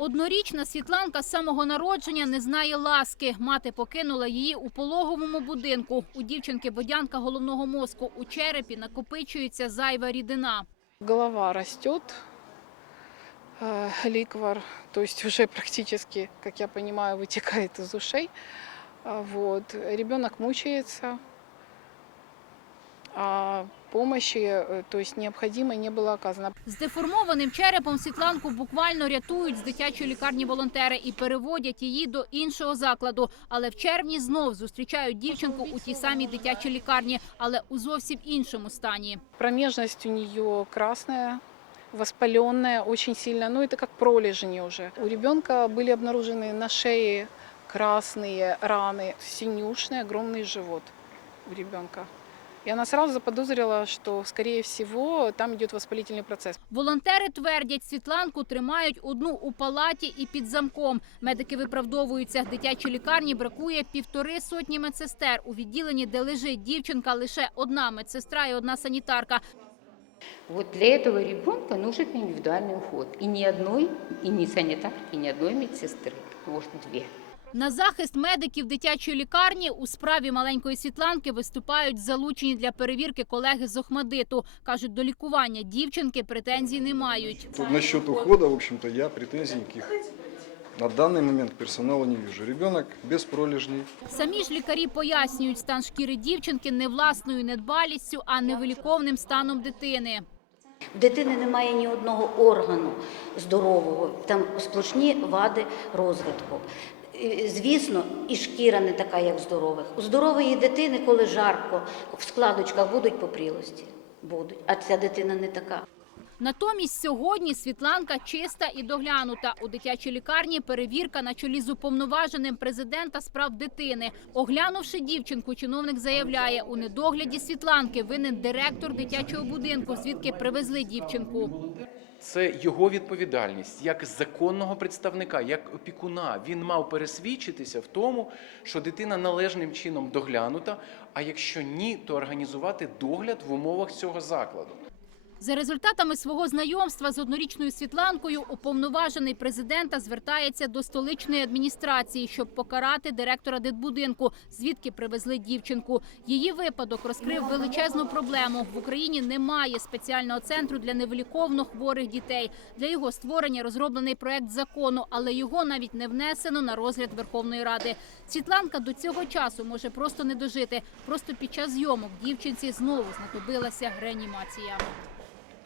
Однорічна Світланка з самого народження не знає ласки. Мати покинула її у пологовому будинку. У дівчинки водянка головного мозку. У черепі накопичується зайва рідина. Голова растет, э, ликвор, то есть уже практически, как я понимаю, вытекает из ушей. Вот. Ребенок мучается, а помощи, э, то есть необходимой не было оказано. З деформованим черепом Світланку буквально рятують з дитячої лікарні волонтери і переводять її до іншого закладу. Але в червні знов зустрічають дівчинку у тій самій дитячій лікарні, але у зовсім іншому стані. Промежность у нее красная, воспаленная очень сильно, ну это как пролежни уже. У ребенка были обнаружены на шее красные раны, синюшный огромный живот у ребенка. И она сразу заподозрила, что, скорее всего, там идет воспалительный процесс. Волонтери твердять, Світланку тримають одну у палаті і під замком. Медики виправдовуються. Дитячій лікарні бракує півтори сотні медсестер. У відділенні, де лежить дівчинка, лише одна медсестра і одна санітарка. Вот для этого ребенка нужен индивидуальный уход. И ни одной, и ни санитарки, и ни одной медсестры. Может, две. На захист медиків дитячої лікарні у справі маленької Світланки виступають залучені для перевірки колеги з Охмадиту. Кажуть, до лікування дівчинки претензій не мають. Тут насчет ухода, в общем-то, я претензий никаких на данный момент персоналу не вижу. Ребенок без пролежней. Самі ж лікарі пояснюють стан шкіри дівчинки не власною недбалістю, а невиліковним станом дитини. В дитини немає ні одного органу здорового, там сплошні вади розвитку. І, Звісно, і шкіра не така, як здорових. У здорової дитини, коли жарко, в складочках будуть попрілості. Будуть. А ця дитина не така. Натомість сьогодні Світланка чиста і доглянута. У дитячій лікарні перевірка на чолі з уповноваженим президента справ дитини. Оглянувши дівчинку, чиновник заявляє, у недогляді Світланки винен директор дитячого будинку, звідки привезли дівчинку. Це його відповідальність як законного представника, як опікуна. Він мав пересвідчитися в тому, що дитина належним чином доглянута. А якщо ні, то організувати догляд в умовах цього закладу. За результатами свого знайомства з однорічною Світланкою, уповноважений президента звертається до столичної адміністрації, щоб покарати директора дитбудинку, звідки привезли дівчинку. Її випадок розкрив величезну проблему. В Україні немає спеціального центру для невиліковно хворих дітей. Для його створення розроблений проект закону, але його навіть не внесено на розгляд Верховної Ради. Світланка до цього часу може просто не дожити. Просто під час зйомок дівчинці знову знадобилася реанімація.